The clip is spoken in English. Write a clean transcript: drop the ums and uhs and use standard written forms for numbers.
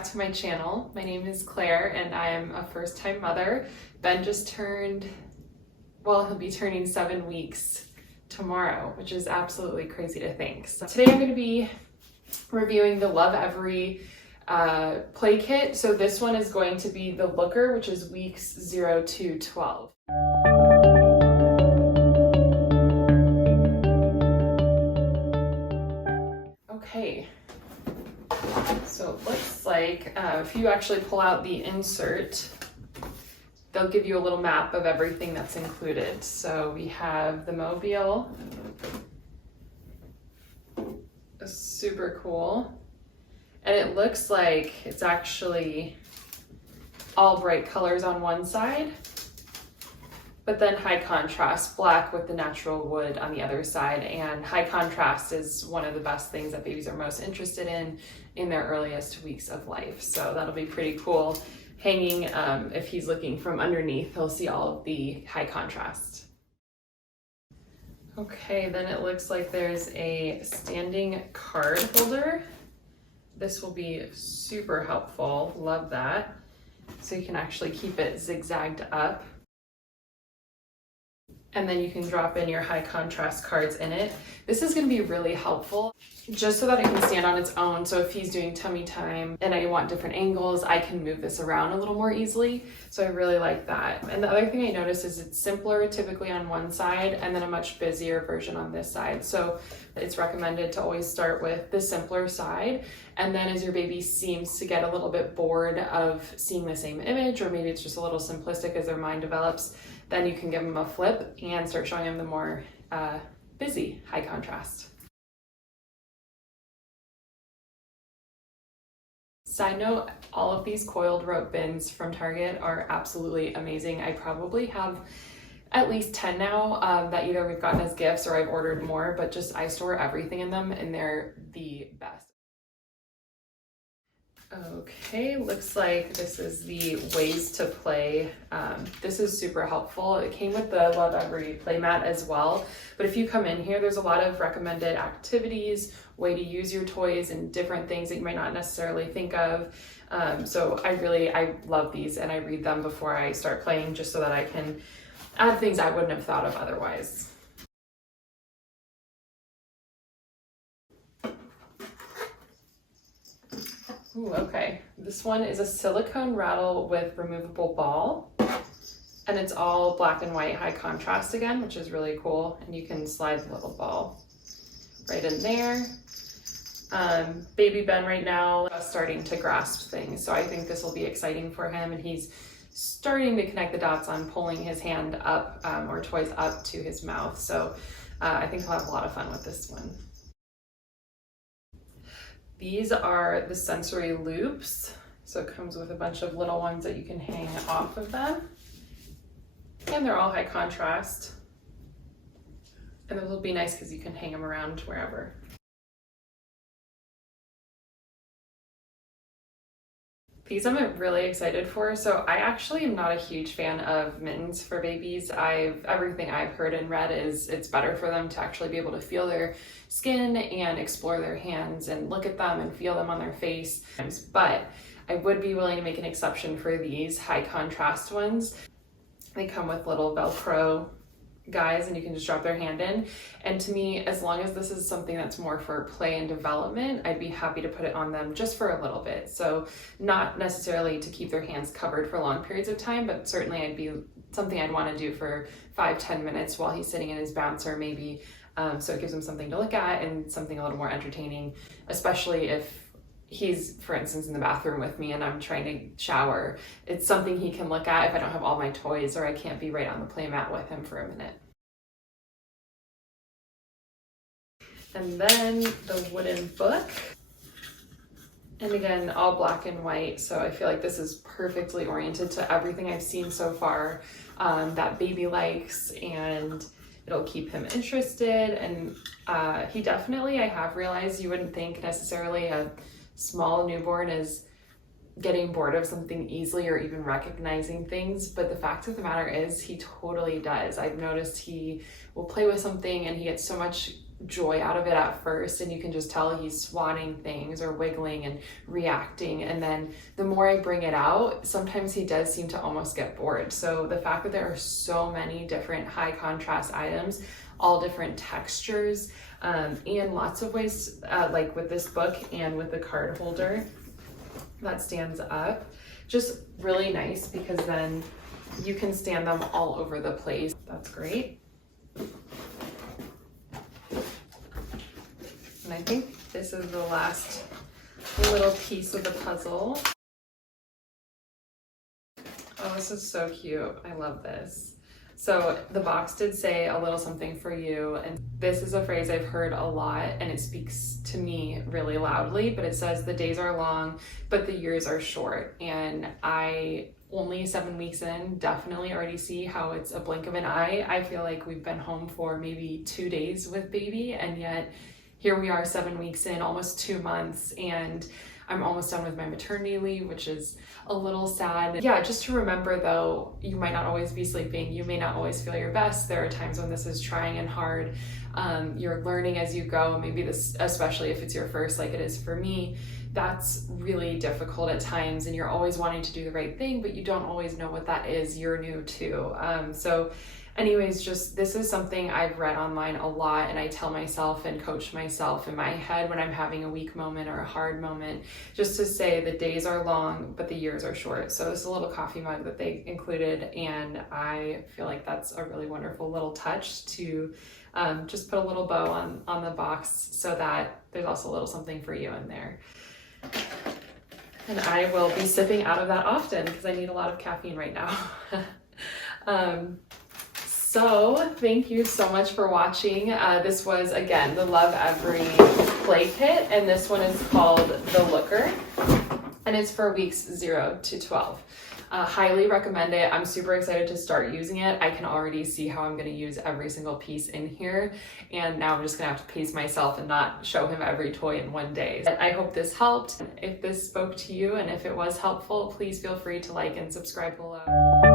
back to my channel. My name is Claire and I am a first-time mother. Ben just turned, well, he'll be turning 7 weeks tomorrow, which is absolutely crazy to think. So today I'm going to be reviewing the Lovevery play kit. So this one is going to be the Looker, which is weeks 0 to 12. Okay, so it looks like if you actually pull out the insert, they'll give you a little map of everything that's included. So we have the mobile, super cool. And it looks like it's actually all bright colors on one side, but then high contrast, black with the natural wood on the other side. And high contrast is one of the best things that babies are most interested in their earliest weeks of life. So that'll be pretty cool. Hanging, if he's looking from underneath, he'll see all of the high contrast. Okay, then it looks like there's a standing card holder. This will be super helpful, love that. So you can actually keep it zigzagged up. And then you can drop in your high contrast cards in it. This is gonna be really helpful just so that it can stand on its own. So if he's doing tummy time and I want different angles, I can move this around a little more easily. So I really like that. And the other thing I noticed is it's simpler typically on one side and then a much busier version on this side. So it's recommended to always start with the simpler side. And then as your baby seems to get a little bit bored of seeing the same image, or maybe it's just a little simplistic as their mind develops, then you can give them a flip and start showing them the more busy high contrast. Side note, all of these coiled rope bins from Target are absolutely amazing. I probably have at least 10 now that either we've gotten as gifts or I've ordered more, but just I store everything in them and they're the best. Okay, looks like this is the ways to play. This is super helpful. It came with the Lovevery playmat as well, but if you come in here, there's a lot of recommended activities, way to use your toys and different things that you might not necessarily think of. So I love these and I read them before I start playing just so that I can add things I wouldn't have thought of otherwise. Ooh, okay, this one is a silicone rattle with removable ball, and it's all black and white high contrast again, which is really cool. And you can slide the little ball right in there. Baby Ben right now is starting to grasp things, so I think this will be exciting for him, and he's starting to connect the dots on pulling his hand up or toys up to his mouth. So I think he'll have a lot of fun with this one. These are the sensory loops. So it comes with a bunch of little ones that you can hang off of them. And they're all high contrast. And those will be nice because you can hang them around wherever. These I'm really excited for. So I actually am not a huge fan of mittens for babies. Everything I've heard and read is it's better for them to actually be able to feel their skin and explore their hands and look at them and feel them on their face. But I would be willing to make an exception for these high contrast ones. They come with little Velcro guys and you can just drop their hand in. And to me, as long as this is something that's more for play and development, I'd be happy to put it on them just for a little bit. So not necessarily to keep their hands covered for long periods of time, but certainly something I'd want to do for 5-10 minutes while he's sitting in his bouncer maybe. So it gives him something to look at and something a little more entertaining, especially if he's, for instance, in the bathroom with me and I'm trying to shower. It's something he can look at if I don't have all my toys or I can't be right on the playmat with him for a minute. And then the wooden book. And again, all black and white. So I feel like this is perfectly oriented to everything I've seen so far that baby likes, and it'll keep him interested. And he definitely, I have realized, you wouldn't think necessarily a small newborn is getting bored of something easily or even recognizing things, but the fact of the matter is he totally does. I've noticed he will play with something and he gets so much joy out of it at first, and you can just tell he's swatting things or wiggling and reacting. And then the more I bring it out, sometimes he does seem to almost get bored. So the fact that there are so many different high contrast items, all different textures, and lots of ways, like with this book and with the card holder that stands up, just really nice, because then you can stand them all over the place. That's great. And I think this is the last little piece of the puzzle. Oh, this is so cute. I love this. So the box did say a little something for you, and this is a phrase I've heard a lot, and it speaks to me really loudly, but it says the days are long, but the years are short. And I, only 7 weeks in, definitely already see how it's a blink of an eye. I feel like we've been home for maybe 2 days with baby, and yet here we are 7 weeks in, almost 2 months, and I'm almost done with my maternity leave, which is a little sad. Yeah, just to remember though, you might not always be sleeping. You may not always feel your best. There are times when this is trying and hard. You're learning as you go. Maybe this, especially if it's your first, like it is for me, that's really difficult at times, and you're always wanting to do the right thing, but you don't always know what that is. You're new too. So anyways, just this is something I've read online a lot, and I tell myself and coach myself in my head when I'm having a weak moment or a hard moment, just to say the days are long, but the years are short. So this is a little coffee mug that they included, and I feel like that's a really wonderful little touch to just put a little bow on the box, so that there's also a little something for you in there. And I will be sipping out of that often because I need a lot of caffeine right now. So thank you so much for watching. This was, again, the Lovevery play kit, and this one is called The Looker, and it's for weeks 0 to 12. Highly recommend it. I'm super excited to start using it. I can already see how I'm going to use every single piece in here, and now I'm just going to have to pace myself and not show him every toy in one day. But I hope this helped. If this spoke to you and if it was helpful, please feel free to like and subscribe below.